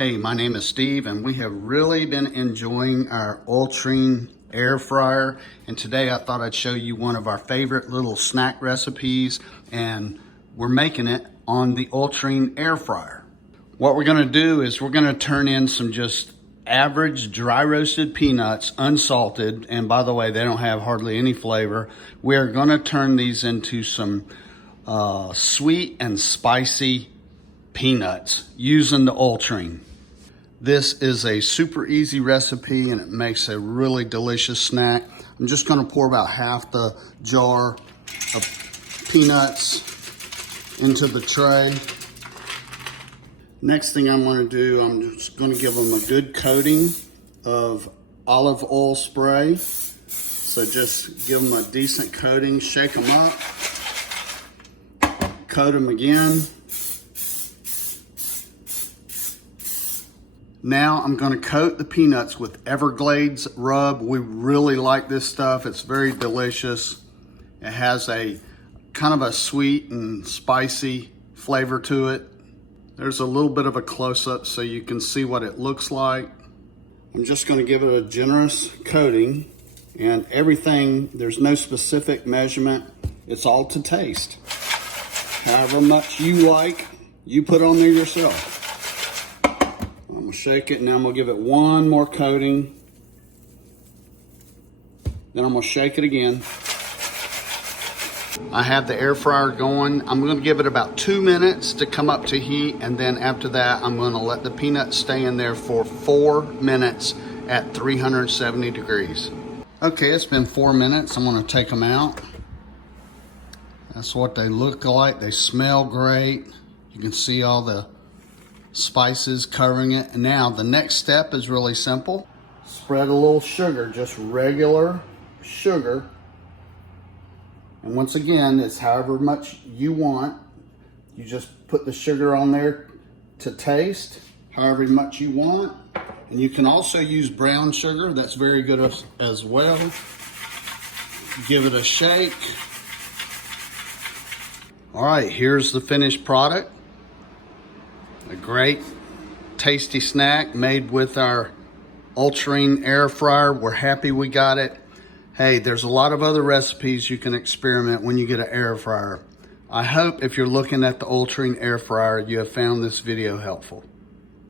Hey, my name is Steve, and we have really been enjoying our Ultrean Air Fryer. And today I thought I'd show you one of our favorite little snack recipes, and we're making it on the Ultrean Air Fryer. What we're gonna do is we're gonna turn in some just average dry roasted peanuts, unsalted, and by the way, they don't have hardly any flavor. We're gonna turn these into some sweet and spicy peanuts using the Ultrean. This is a super easy recipe and it makes a really delicious snack. I'm just gonna pour about half the jar of peanuts into the tray. Next thing I'm gonna do, I'm just gonna give them a good coating of olive oil spray. So just give them a decent coating, shake them up, coat them again. Now I'm gonna coat the peanuts with Everglades Rub. We really like this stuff. It's very delicious. It has a kind of a sweet and spicy flavor to it. There's a little bit of a close-up so you can see what it looks like. I'm just gonna give it a generous coating, and everything, there's no specific measurement. It's all to taste. However much you like, you put on there yourself. I'm gonna shake it, and now I'm gonna give it one more coating. Then I'm gonna shake it again. I have the air fryer going. I'm gonna give it about 2 minutes to come up to heat, and then after that, I'm gonna let the peanuts stay in there for 4 minutes at 370 degrees. Okay, it's been 4 minutes. I'm gonna take them out. That's what they look like. They smell great. You can see all the spices covering it. And now the next step is really simple. Spread a little sugar, just regular sugar. And once again, it's however much you want. You just put the sugar on there to taste, however much you want. And you can also use brown sugar. That's very good as well. Give it a shake. All right, here's the finished product. A great tasty snack made with our Ultrean Air Fryer. We're happy we got it. Hey, there's a lot of other recipes you can experiment when you get an air fryer. I hope if you're looking at the Ultrean Air Fryer, you have found this video helpful.